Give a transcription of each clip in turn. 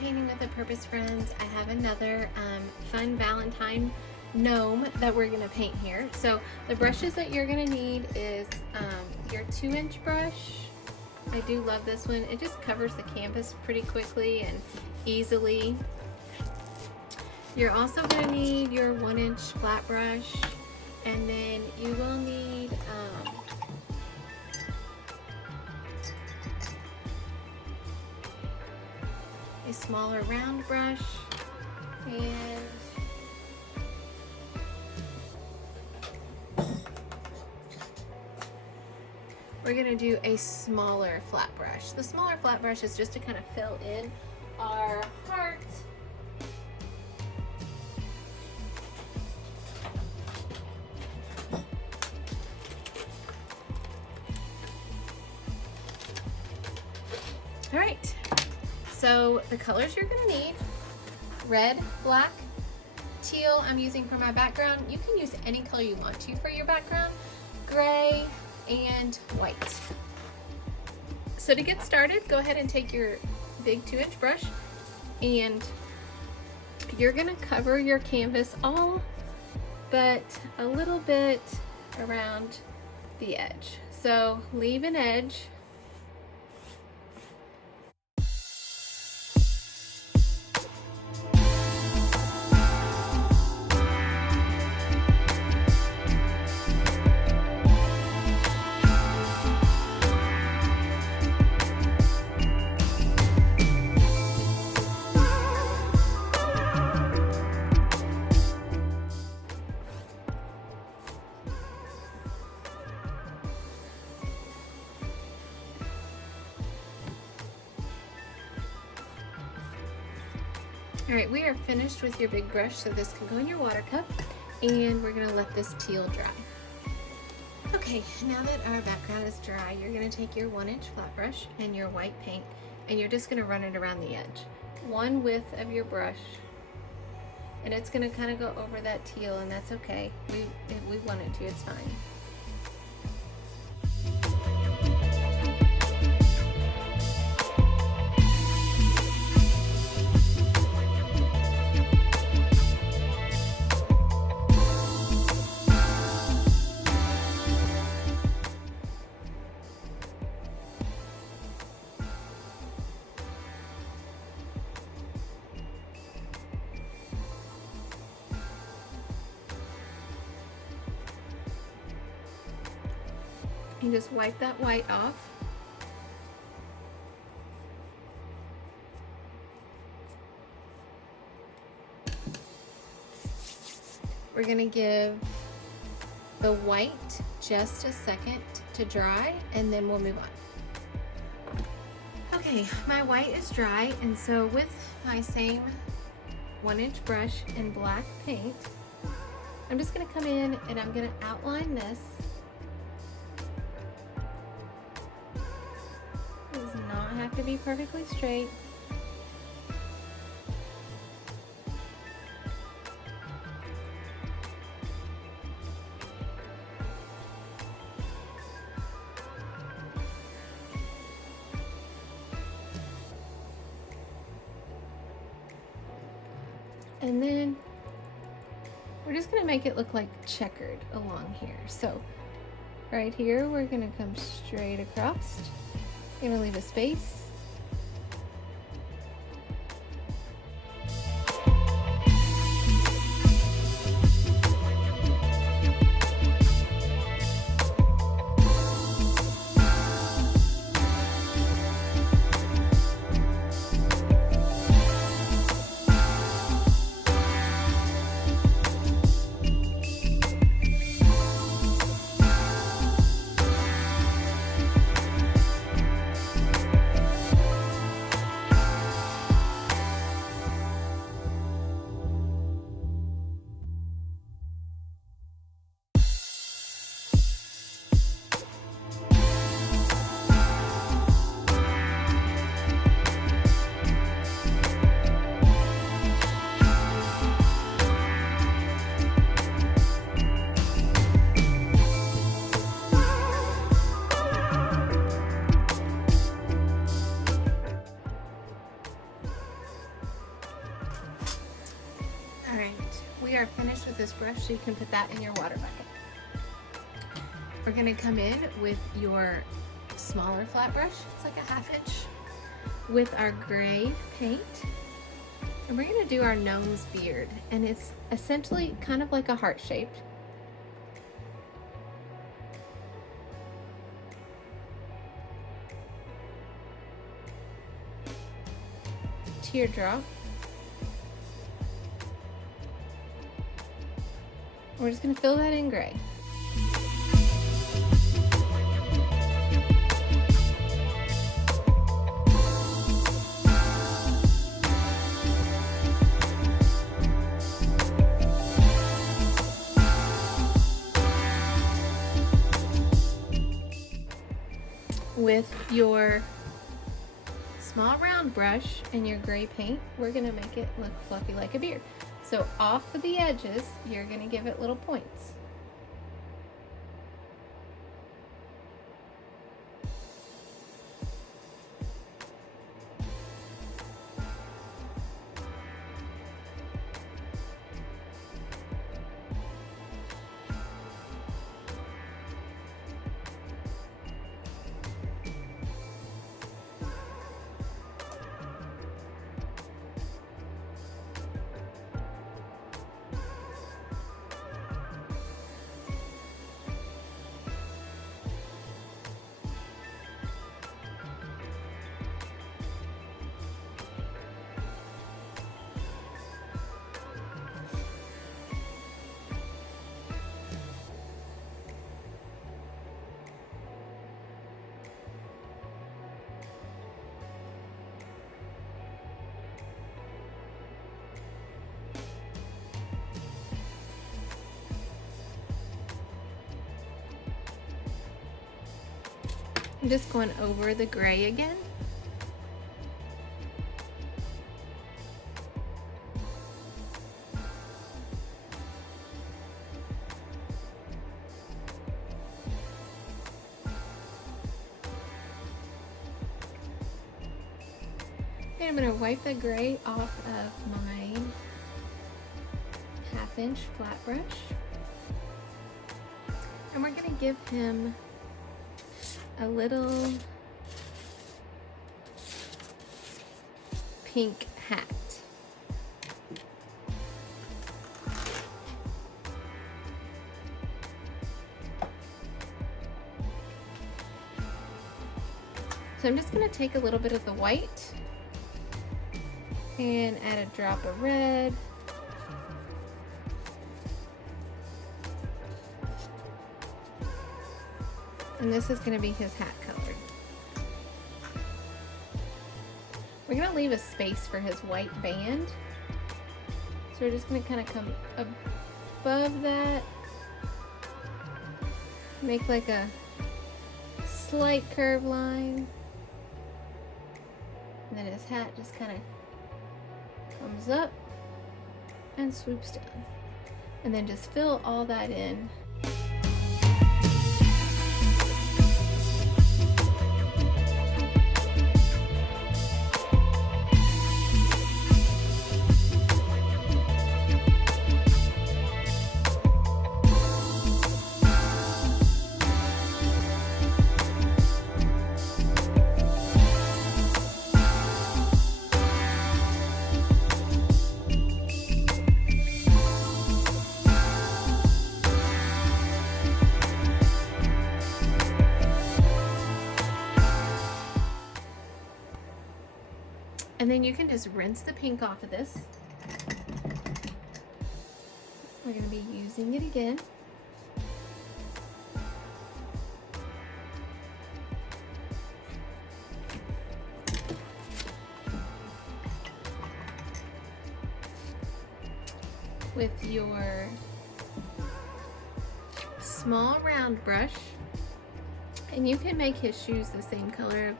Painting with a Purpose, friends. I have another fun Valentine gnome that we're going to paint here. So the brushes that you're going to need is your 2-inch brush. I do love this one. It just covers the canvas pretty quickly and easily. You're also going to need your 1-inch flat brush, and then you will need a smaller round brush, and we're going to do a smaller flat brush. The smaller flat brush is just to kind of fill in our heart. All right, so the colors you're going to need: red, black, teal I'm using for my background. You can use any color you want to for your background, gray, and white. So to get started, go ahead and take your big 2-inch brush, and you're going to cover your canvas all but a little bit around the edge. So leave an edge. All right, we are finished with your big brush, so this can go in your water cup, and we're gonna let this teal dry. Okay, now that our background is dry, you're gonna take your 1-inch flat brush and your white paint, and you're just gonna run it around the edge. One width of your brush, and it's gonna kind of go over that teal, and that's okay. If we want it to, it's fine. You just wipe that white off. We're gonna give the white just a second to dry, and then we'll move on. Okay, my white is dry, and so with my same 1-inch brush and black paint, I'm just gonna come in and I'm gonna outline this. Have to be perfectly straight. And then we're just going to make it look like checkered along here. So right here, we're going to come straight across. Going to leave a space. this brush so you can put that in your water bucket. We're gonna come in with your smaller flat brush, it's like a 1/2 inch, with our gray paint. And we're gonna do our gnome's beard, and it's essentially kind of like a heart shaped. Teardrop. We're just gonna fill that in gray. With your small round brush and your gray paint, we're gonna make it look fluffy like a beard. So off of the edges, you're gonna give it little points. I'm just going over the gray again. And I'm going to wipe the gray off of my 1/2 inch flat brush. And we're going to give him a little pink hat. So I'm just going to take a little bit of the white and add a drop of red. And this is going to be his hat color. We're going to leave a space for his white band. So we're just going to kind of come above that. Make like a slight curve line. And then his hat just kind of comes up and swoops down. And then just fill all that in. And then you can just rinse the pink off of this. We're going to be using it again. With your small round brush, and you can make his shoes the same color of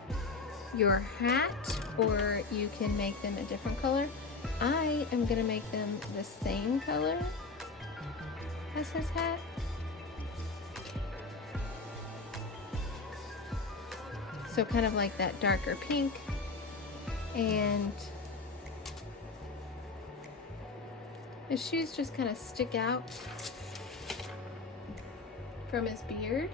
your hat, or you can make them a different color. I am going to make them the same color as his hat. So kind of like that darker pink, and His shoes just kind of stick out from his beard.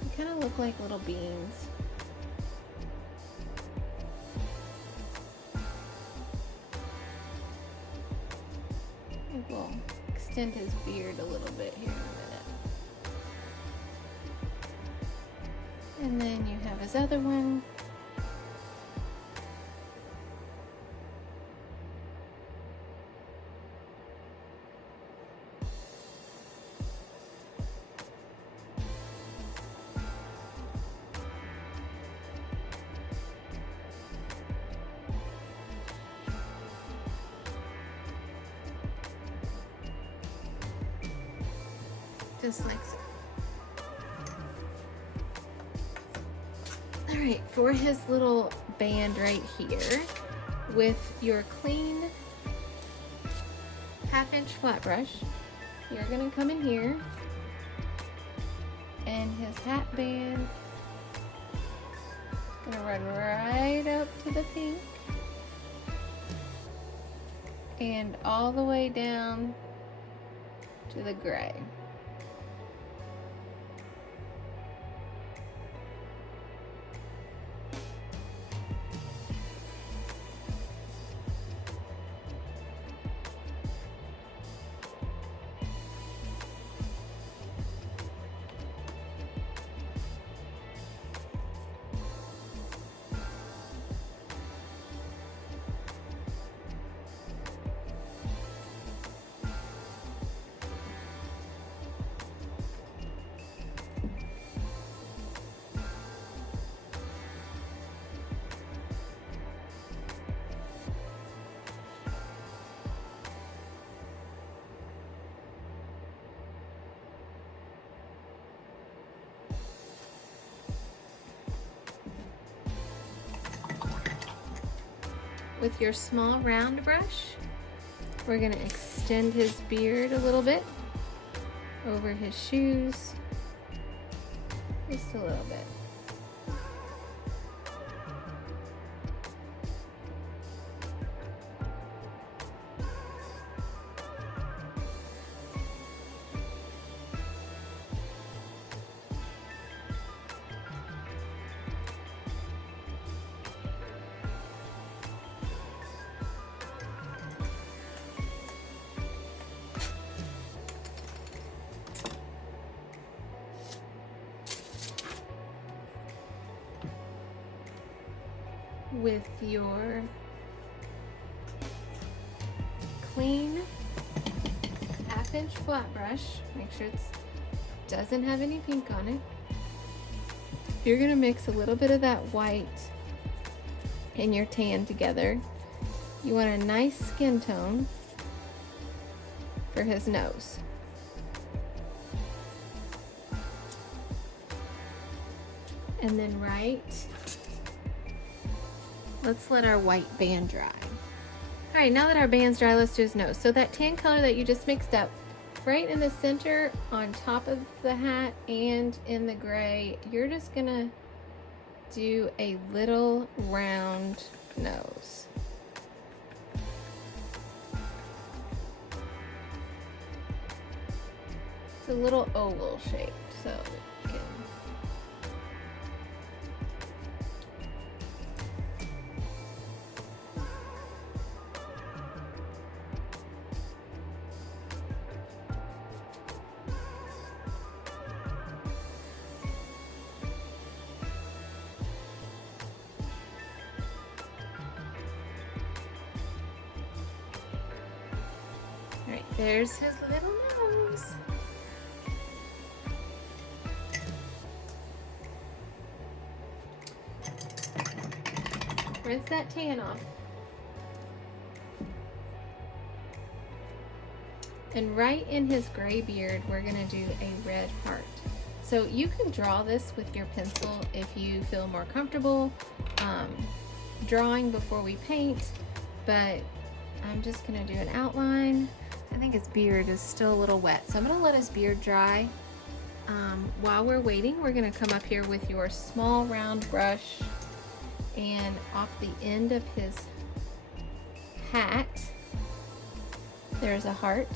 They kind of look like little beans. We'll extend his beard a little bit here in a minute. And then you have his other one. Just like so. All right, for his little band right here, with your clean 1/2 inch flat brush, you're gonna come in here, and his hat band is gonna run right up to the pink and all the way down to the gray. With your small round brush, we're going to extend his beard a little bit over his shoes, just a little bit. With your clean 1/2 inch flat brush, make sure it doesn't have any pink on it. You're gonna mix a little bit of that white and your tan together. You want a nice skin tone for his nose. And then let's let our white band dry. All right, now that our band's dry, let's do his nose. So that tan color that you just mixed up, right in the center on top of the hat and in the gray, you're just gonna do a little round nose. It's a little oval shaped, so you can there's his little nose. Rinse that tan off. And right in his gray beard, we're gonna do a red heart. So you can draw this with your pencil if you feel more comfortable drawing before we paint. but I'm just gonna do an outline. I think his beard is still a little wet, so I'm gonna let his beard dry. While we're waiting, we're gonna come up here with your small round brush, and off the end of his hat, there's a heart.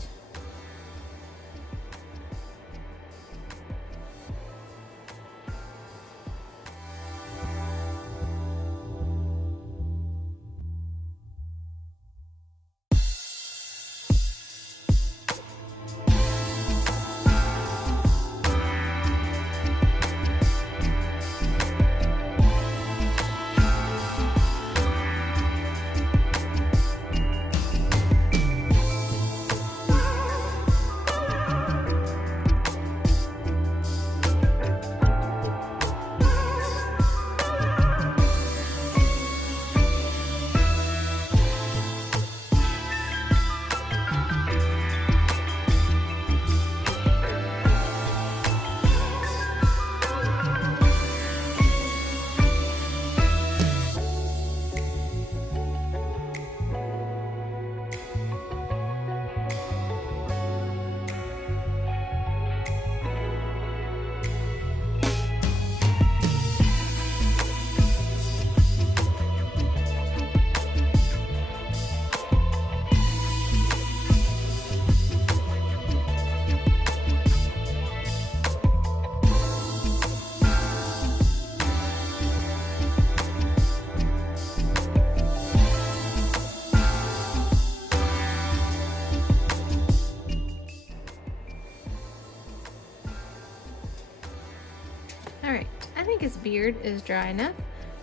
Alright, I think his beard is dry enough.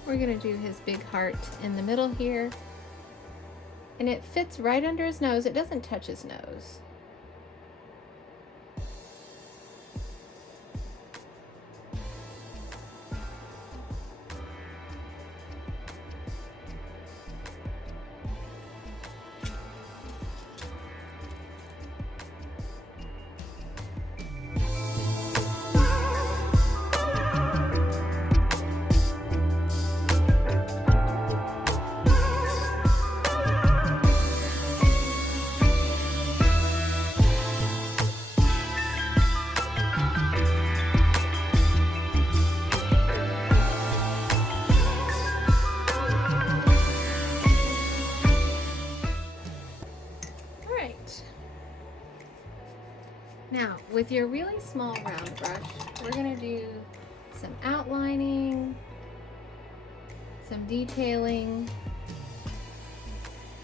We're going to do his big heart in the middle here. And it fits right under his nose. It doesn't touch his nose. Now, with your really small round brush, we're going to do some outlining, some detailing.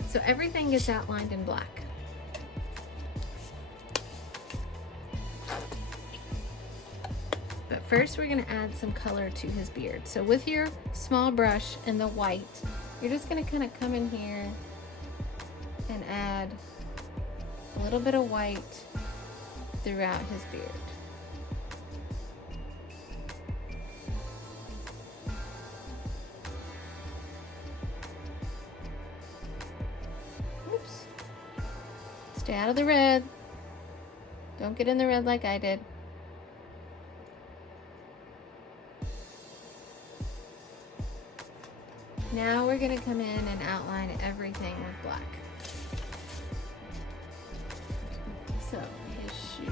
So everything gets outlined in black. But first we're going to add some color to his beard. So with your small brush and the white, you're just going to kind of come in here and add a little bit of white throughout his beard. Oops. Stay out of the red. Don't get in the red like I did. Now we're going to come in and outline everything with black. So his shoes.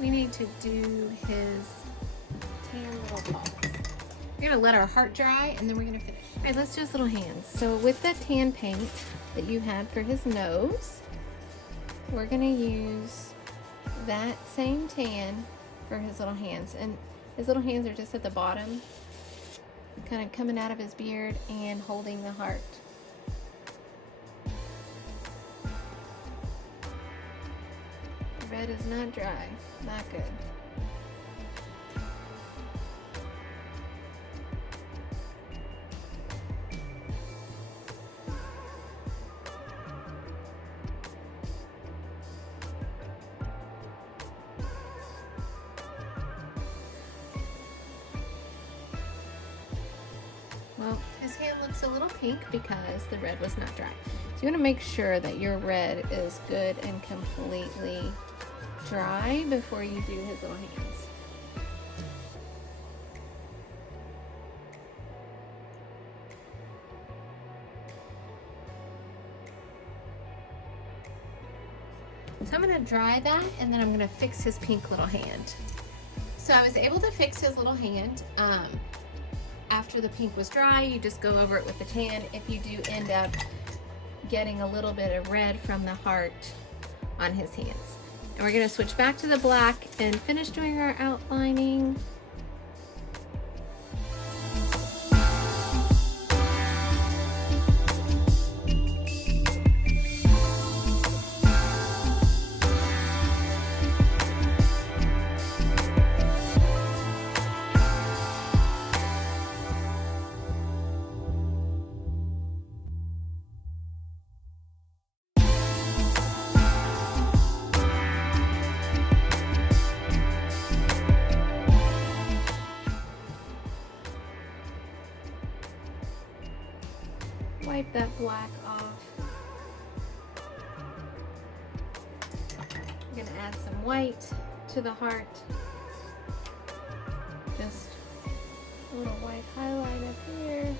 we need to do his tan little paws. We're gonna let our heart dry and then we're gonna finish. All right, let's do his little hands. So with the tan paint that you had for his nose, we're gonna use that same tan for his little hands. And his little hands are just at the bottom, kind of coming out of his beard and holding the heart. Red is not dry, not good. Well, his hand looks a little pink because the red was not dry. So you want to make sure that your red is good and completely dry before you do his little hands. So I'm going to dry that and then I'm going to fix his pink little hand. So I was able to fix his little hand. After the pink was dry, you just go over it with the tan if you do end up getting a little bit of red from the heart on his hands. And we're going to switch back to the black and finish doing our outlining. Wipe that black off. I'm going to add some white to the heart. Just a little white highlight up here.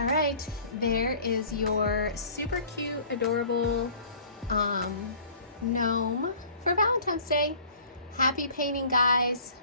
All right, there is your super cute, adorable gnome for Valentine's Day. Happy painting, guys.